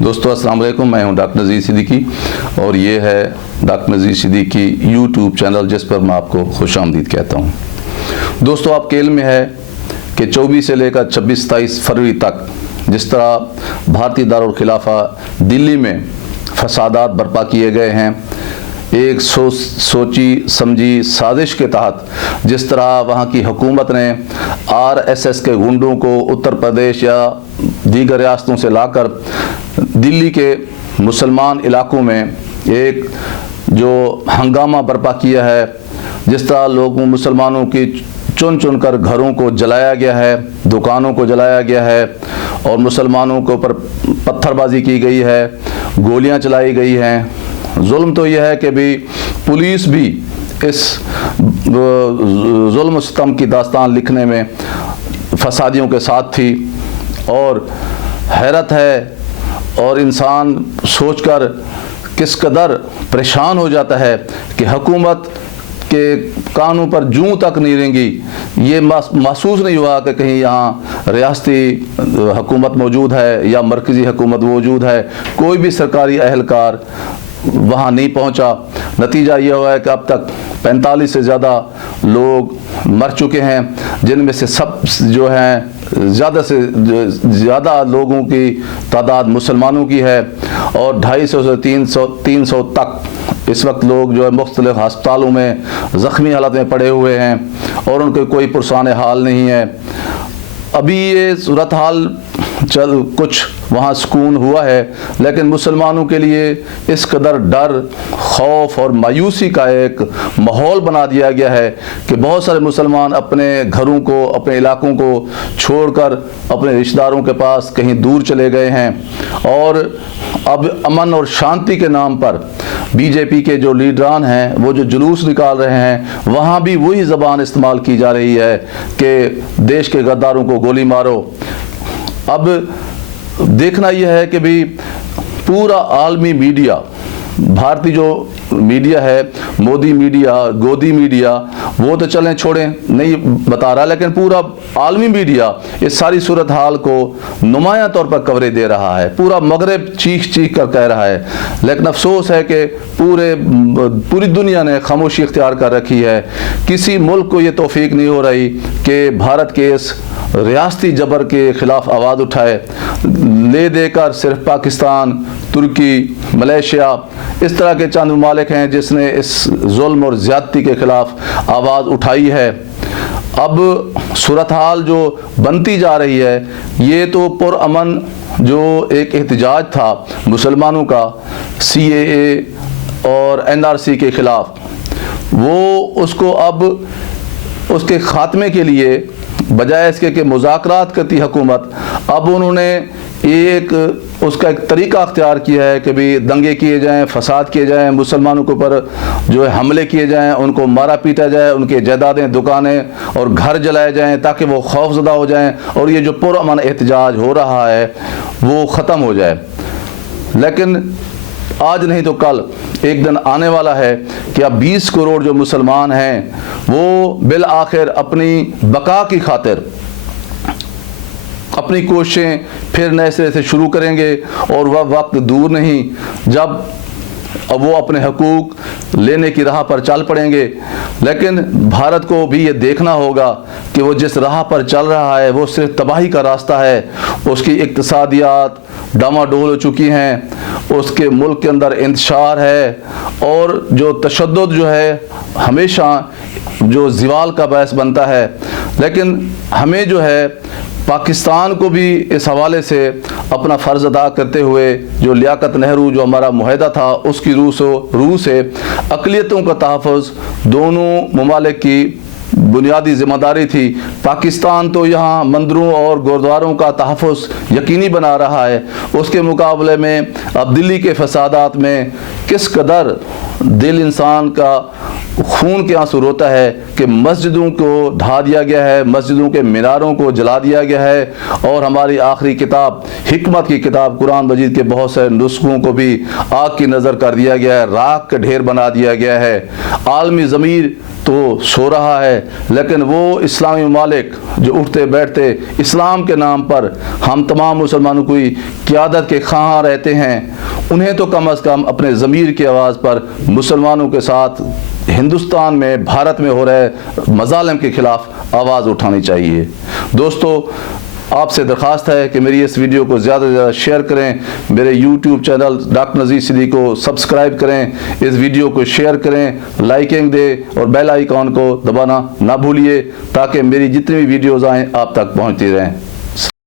दोस्तों अस्सलाम वालेकुम, मैं हूं डॉक्टर नज़ीर सिद्दीकी और ये है डॉक्टर नज़ीर सिद्दीकी यूट्यूब चैनल, जिस पर मैं आपको खुशामदीद कहता हूं। दोस्तों, आपके इल्म में है कि 24 से लेकर 26-27 फरवरी तक जिस तरह भारतीय दारुल खिलाफा दिल्ली में फसादात बर्पा किए गए हैं, एक सोची समझी साजिश के तहत जिस तरह वहाँ की हुकूमत ने RSS के गुंडों को उत्तर प्रदेश या दीगर रियासतों से लाकर दिल्ली के मुसलमान इलाकों में एक जो हंगामा बर्पा किया है, जिस तरह लोगों मुसलमानों की चुन चुन कर घरों को जलाया गया है, दुकानों को जलाया गया है और मुसलमानों के ऊपर पत्थरबाजी की गई है, गोलियां चलाई गई हैं। जुल्म तो यह है कि भी पुलिस भी इस जुल्म सितम की दास्तान लिखने में फसादियों के साथ थी और हैरत है और इंसान सोचकर किस कदर परेशान हो जाता है कि हुकूमत के कानों पर जूं तक नहीं रेंगी। ये महसूस नहीं हुआ कि कहीं यहाँ रियासती हुकूमत मौजूद है या मरकज़ी हुकूमत मौजूद है, कोई भी सरकारी अहलकार वहाँ नहीं पहुँचा। नतीजा ये हुआ है कि अब तक 45 से ज़्यादा लोग मर चुके हैं, जिनमें से सब जो हैं ज़्यादा से ज़्यादा लोगों की तादाद मुसलमानों की है और 250 से 300 तक इस वक्त लोग जो है मुख्तलिफ हस्पतालों में ज़ख्मी हालत में पड़े हुए हैं और उनके कोई पुरसान हाल नहीं है। अभी ये सूरत हाल कुछ वहाँ सुकून हुआ है, लेकिन मुसलमानों के लिए इस कदर डर, खौफ और मायूसी का एक माहौल बना दिया गया है कि बहुत सारे मुसलमान अपने घरों को, अपने इलाकों को छोड़कर अपने रिश्तेदारों के पास कहीं दूर चले गए हैं। और अब अमन और शांति के नाम पर बीजेपी के जो लीडरान हैं वो जो जुलूस निकाल रहे हैं, वहाँ भी वही ज़बान इस्तेमाल की जा रही है कि देश के गद्दारों को गोली मारो। अब देखना यह है कि भी पूरा आलमी मीडिया, भारतीय जो मीडिया है, मोदी मीडिया, गोदी मीडिया, वो तो चलें छोड़ें नहीं बता रहा, लेकिन पूरा आलमी मीडिया इस सारी सूरत हाल को नुमायां तौर पर कवरेज दे रहा है। पूरा मगरब चीख चीख कर कह रहा है, लेकिन अफसोस है कि पूरी दुनिया ने खामोशी इख्तियार कर रखी है। किसी मुल्क को ये तौफीक नहीं हो रही कि भारत के इस रियासती जबर के ख़िलाफ़ आवाज़ उठाए। ले देकर सिर्फ पाकिस्तान, तुर्की, मलेशिया इस तरह के चंद ममालिक हैं जिसने इस जुल्म और ज़्यादती के ख़िलाफ़ आवाज़ उठाई है। अब सूरत हाल जो बनती जा रही है, ये तो पुरअमन जो एक एहतजाज था मुसलमानों का CAA और NRC के ख़िलाफ़, वो उसको अब उसके ख़ात्मे के लिए बजाय इसके कि मुज़ाकरात करती हुकूमत, अब उन्होंने उसका एक तरीका अख्तियार किया है कि भी दंगे किए जाएं, फसाद किए जाएं, मुसलमानों के ऊपर जो है हमले किए जाएं, उनको मारा पीटा जाए, उनके जायदादें, दुकानें और घर जलाए जाएं ताकि वो खौफज़दा हो जाएं और ये जो पुरअमन एहतजाज हो रहा है वो ख़त्म हो जाए। लेकिन आज नहीं तो कल एक दिन आने वाला है कि अब 20 करोड़ जो मुसलमान हैं वो बिल आखिर अपनी बका की खातिर अपनी कोशिशें फिर नए सिरे से शुरू करेंगे और वह वक्त दूर नहीं जब अब वो अपने हकूक़ लेने की राह पर चल पड़ेंगे। लेकिन भारत को भी ये देखना होगा कि वो जिस राह पर चल रहा है वो सिर्फ तबाही का रास्ता है। उसकी इक़्तिसादियात डामाडोल हो चुकी हैं, उसके मुल्क के अंदर इंतशार है और जो तशद्दुद जो है हमेशा जो ज़िवाल का बायस बनता है। लेकिन हमें जो है पाकिस्तान को भी इस हवाले से अपना फ़र्ज़ अदा करते हुए जो लियाकत नेहरू जो हमारा मुआहदा था उसकी रूह से अक़लियतों का तहफ़्फ़ुज़ दोनों ममालिक की बुनियादी ज़िम्मेदारी थी। पाकिस्तान तो यहाँ मंदिरों और गुरुद्वारों का तहफ़्फ़ुज़ यकीनी बना रहा है, उसके मुकाबले में अब दिल्ली के फसादात में किस कदर दिल इंसान का खून के आंसू रोता है कि मस्जिदों को ढा दिया गया है, मस्जिदों के मीनारों को जला दिया गया है और हमारी आखिरी किताब हिकमत की किताब कुरान मजीद के बहुत सारे नुस्खों को भी आग की नज़र कर दिया गया है, राख का ढेर बना दिया गया है। आलमी ज़मीर तो सो रहा है ہے، لیکن وہ اسلامی ممالک جو اٹھتے بیٹھتے اسلام کے نام پر ہم تمام مسلمانوں کی قیادت کے خواہاں رہتے ہیں، انہیں تو کم از کم اپنے ضمیر کی آواز پر مسلمانوں کے ساتھ ہندوستان میں، بھارت میں ہو رہے مظالم کے خلاف آواز اٹھانی چاہیے۔ دوستو، آپ سے درخواست ہے کہ میری اس ویڈیو کو زیادہ سے زیادہ شیئر کریں، میرے YouTube channel doctor Nazir Siddiqui کو سبسکرائب کریں، اس ویڈیو کو شیئر کریں، لائکنگ دیں اور بیل آئیکن کو دبانا نہ بھولیے تاکہ میری جتنی بھی ویڈیوز آئیں آپ تک پہنچتی رہیں۔